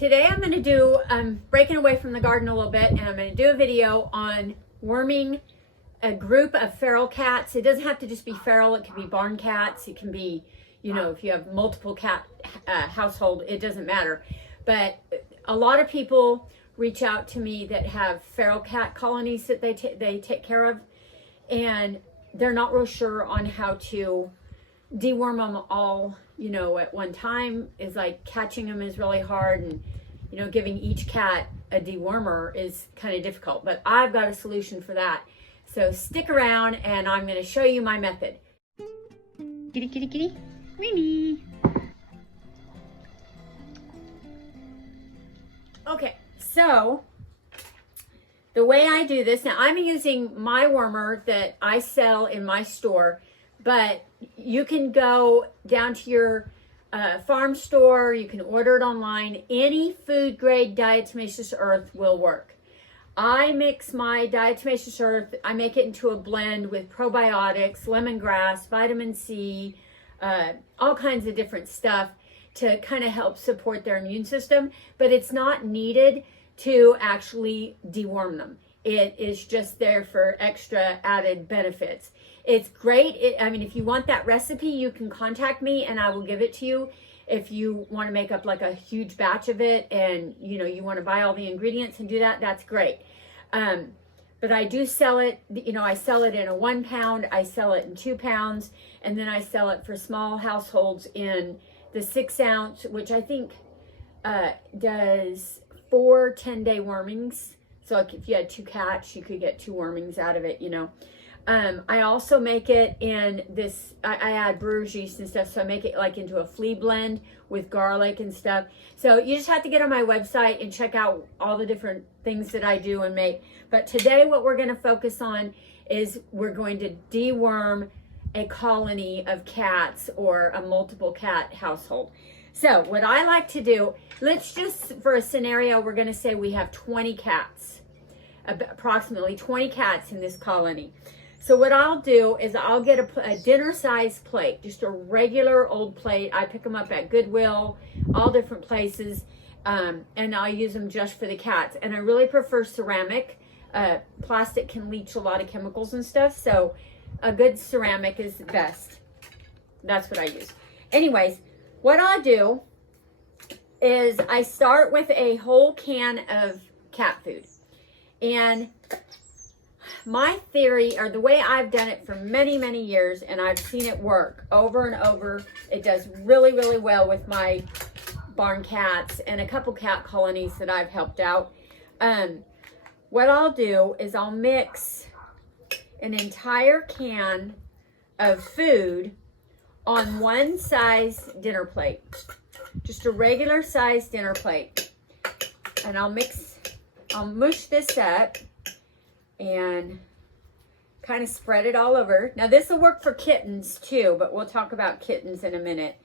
Today I'm going to do, breaking away from the garden a little bit, and I'm going to do a video on worming a group of feral cats. It doesn't have to just be feral, it can be barn cats, it can be, you know, if you have multiple cat household, it doesn't matter. But a lot of people reach out to me that have feral cat colonies that they take care of, and they're not real sure on how to deworm them all, you know, at one time. Is like catching them is really hard, and you know, giving each cat a dewormer is kind of difficult, but I've got a solution for that. So stick around and I'm going to show you my method. Kitty, kitty, kitty. Mimi. Okay, so the way I do this, now I'm using my wormer that I sell in my store, but you can go down to your farm store, you can order it online. Any food grade diatomaceous earth will work. I mix my diatomaceous earth, I make it into a blend with probiotics, lemongrass, vitamin C, all kinds of different stuff to kind of help support their immune system, but it's not needed to actually deworm them. It is just there for extra added benefits. It's great. I mean, if you want that recipe, you can contact me and I will give it to you. If you want to make up like a huge batch of it and, you know, you want to buy all the ingredients and do that, that's great. But I do sell it, you know, I sell it in a 1 pound, I sell it in 2 pounds, and then I sell it for small households in the 6 ounce, which I think does 4 10-day wormings. So like if you had 2 cats, you could get 2 wormings out of it, you know. I also make it in this, I add brewer's yeast and stuff, so I make it like into a flea blend with garlic and stuff. So you just have to get on my website and check out all the different things that I do and make. But today what we're going to focus on is we're going to deworm a colony of cats or a multiple cat household. So what I like to do, let's just, for a scenario, we're going to say we have 20 cats, approximately 20 cats in this colony. So what I'll do is I'll get a dinner-sized plate, just a regular old plate. I pick them up at Goodwill, all different places, and I'll use them just for the cats. And I really prefer ceramic. Plastic can leach a lot of chemicals and stuff, so a good ceramic is best. That's what I use. Anyways, what I'll do is I start with a whole can of cat food. And my theory, or the way I've done it for many, many years, and I've seen it work over and over, it does really, really well with my barn cats and a couple cat colonies that I've helped out. What I'll do is I'll mix an entire can of food on one size dinner plate, just a regular size dinner plate, and I'll mush this up and kind of spread it all over. Now this will work for kittens too, but we'll talk about kittens in a minute.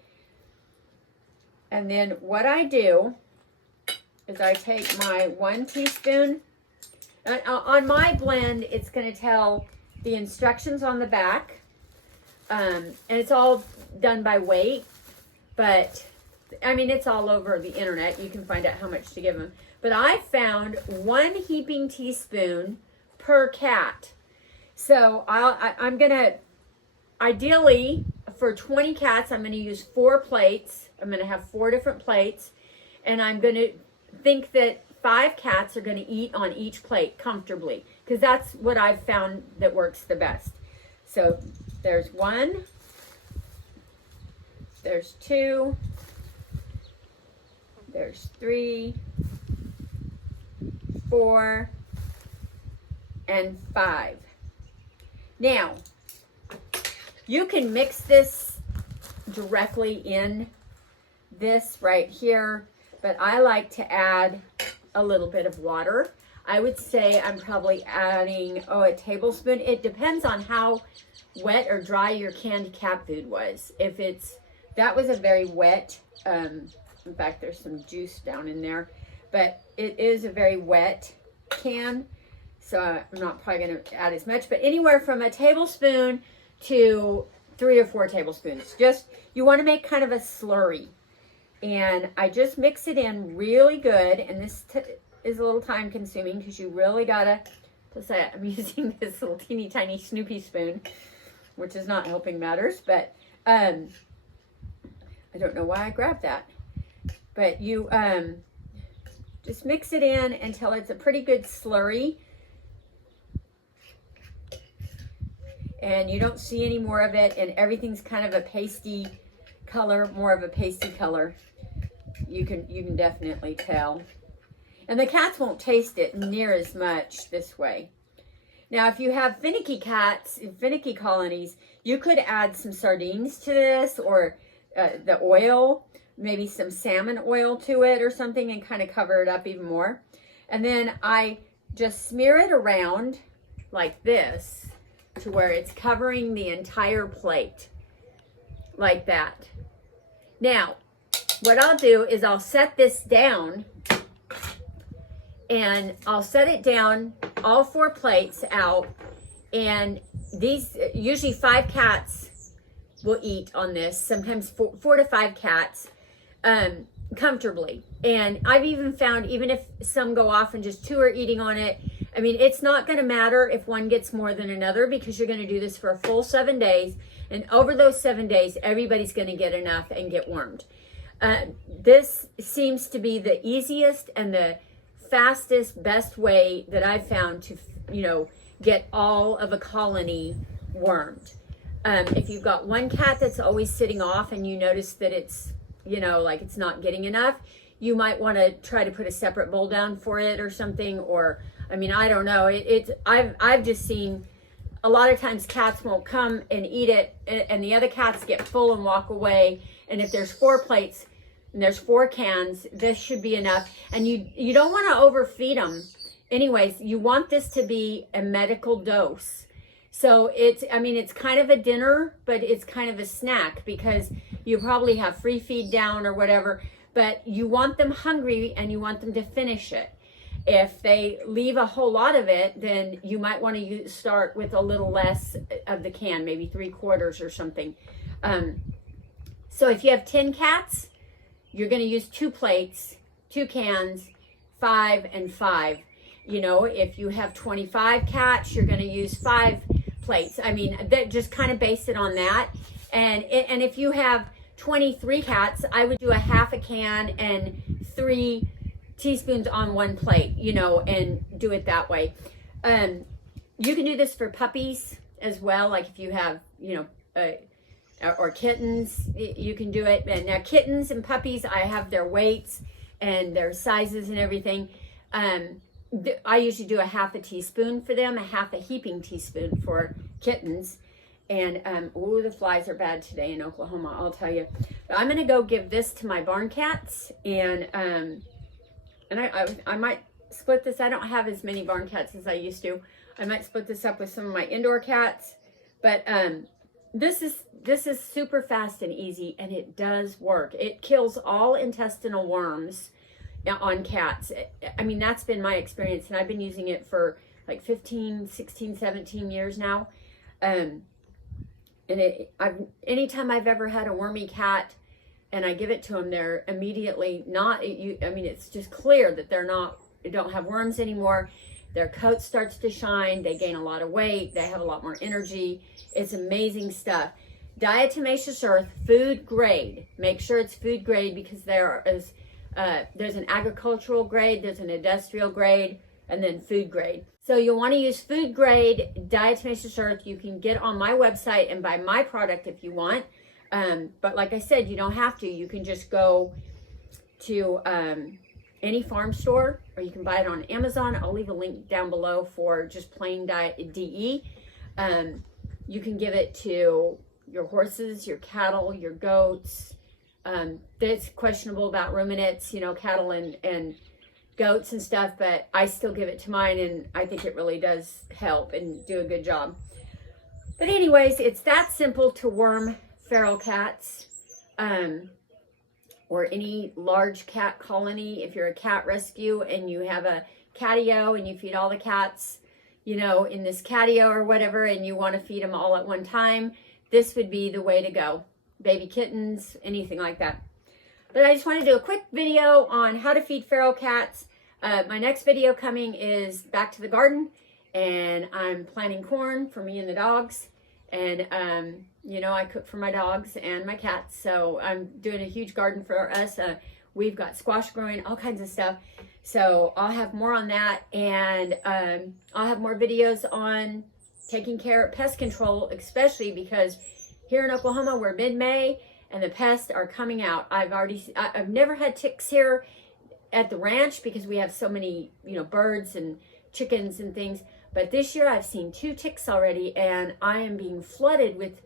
And then what I do is I take my 1 teaspoon, on my blend it's going to tell the instructions on the back, and it's all done by weight, but I mean it's all over the internet, you can find out how much to give them. But I found 1 heaping teaspoon per cat. So I'm gonna, ideally for 20 cats, I'm gonna use 4 plates. I'm gonna have 4 different plates, and I'm gonna think that 5 cats are gonna eat on each plate comfortably, because that's what I've found that works the best. So there's 1, there's 2, there's 3, 4, and 5. Now, you can mix this directly in this right here, but I like to add a little bit of water. I would say I'm probably adding, a tablespoon. It depends on how wet or dry your canned cat food was. If that was a very wet, in fact, there's some juice down in there, but it is a very wet can. So I'm not probably going to add as much, but anywhere from a tablespoon to 3 or 4 tablespoons. Just, you want to make kind of a slurry. And I just mix it in really good. And this is a little time consuming because you really gotta, plus I'm using this little teeny tiny Snoopy spoon, which is not helping matters, but I don't know why I grabbed that. But you just mix it in until it's a pretty good slurry. And you don't see any more of it, and everything's kind of a pasty color, more of a pasty color. You can definitely tell. And the cats won't taste it near as much this way. Now, if you have finicky cats, finicky colonies, you could add some sardines to this, or the oil, maybe some salmon oil to it or something, and kind of cover it up even more. And then I just smear it around like this to where it's covering the entire plate, like that. Now, what I'll do is I'll set this down, and I'll set it down, all 4 plates out, and these, usually 5 cats will eat on this, sometimes 4 to 5 cats, comfortably. And I've even found, even if some go off and just 2 are eating on it, I mean, it's not going to matter if one gets more than another, because you're going to do this for a full 7 days. And over those 7 days, everybody's going to get enough and get wormed. This seems to be the easiest and the fastest, best way that I've found to, get all of a colony wormed. If you've got one cat that's always sitting off and you notice that it's, like it's not getting enough, you might want to try to put a separate bowl down for it or something. Or, I mean, I don't know. I've just seen a lot of times cats won't come and eat it, and the other cats get full and walk away. And if there's 4 plates and there's 4 cans, this should be enough. And you don't want to overfeed them. Anyways, you want this to be a medical dose. So it's kind of a dinner, but it's kind of a snack, because you probably have free feed down or whatever, but you want them hungry and you want them to finish it. If they leave a whole lot of it, then you might want to start with a little less of the can, maybe 3/4 or something. So if you have 10 cats, you're going to use 2 plates, 2 cans, 5 and 5. If you have 25 cats, you're going to use 5 plates. I mean, that just kind of base it on that. And if you have 23 cats, I would do a half a can and 3 teaspoons on 1 plate, and do it that way. You can do this for puppies as well. Like if you have, or kittens, you can do it. And now kittens and puppies, I have their weights and their sizes and everything. I usually do a half a teaspoon for them, a half a heaping teaspoon for kittens. And, the flies are bad today in Oklahoma, I'll tell you. But I'm going to go give this to my barn cats, and I might split this. I don't have as many barn cats as I used to. I might split this up with some of my indoor cats. But this is super fast and easy, and it does work. It kills all intestinal worms on cats. I mean, that's been my experience, and I've been using it for like 15, 16, 17 years now. Anytime I've ever had a wormy cat and I give it to them, they're immediately it's just clear that they don't have worms anymore. Their coat starts to shine. They gain a lot of weight. They have a lot more energy. It's amazing stuff. Diatomaceous earth, food grade. Make sure it's food grade, because there's an agricultural grade, there's an industrial grade, and then food grade. So you'll want to use food grade diatomaceous earth. You can get on my website and buy my product if you want. But like I said, you don't have to. You can just go to any farm store, or you can buy it on Amazon. I'll leave a link down below for just plain DE. You can give it to your horses, your cattle, your goats. That's questionable about ruminants, cattle and goats and stuff, but I still give it to mine, and I think it really does help and do a good job. But anyways, it's that simple to worm feral cats, or any large cat colony. If you're a cat rescue and you have a catio and you feed all the cats, in this catio or whatever, and you want to feed them all at one time, this would be the way to go. Baby kittens, anything like that. But I just want to do a quick video on how to feed feral cats. My next video coming is back to the garden, and I'm planting corn for me and the dogs. And, you know, I cook for my dogs and my cats, so I'm doing a huge garden for us. We've got squash growing, all kinds of stuff. So I'll have more on that, and I'll have more videos on taking care of pest control, especially because here in Oklahoma, we're mid-May, and the pests are coming out. I've never had ticks here at the ranch because we have so many, you know, birds and chickens and things. But this year I've seen 2 ticks already, and I am being flooded with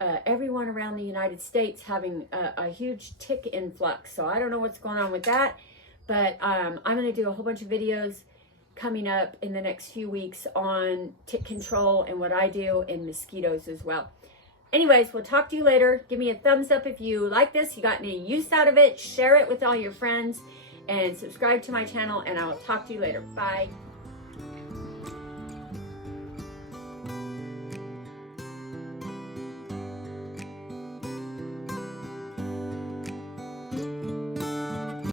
everyone around the United States having a huge tick influx. So I don't know what's going on with that, but I'm going to do a whole bunch of videos coming up in the next few weeks on tick control and what I do, and mosquitoes as well. Anyways, we'll talk to you later. Give me a thumbs up if you like this, you got any use out of it. Share it with all your friends, and subscribe to my channel, and I will talk to you later. Bye.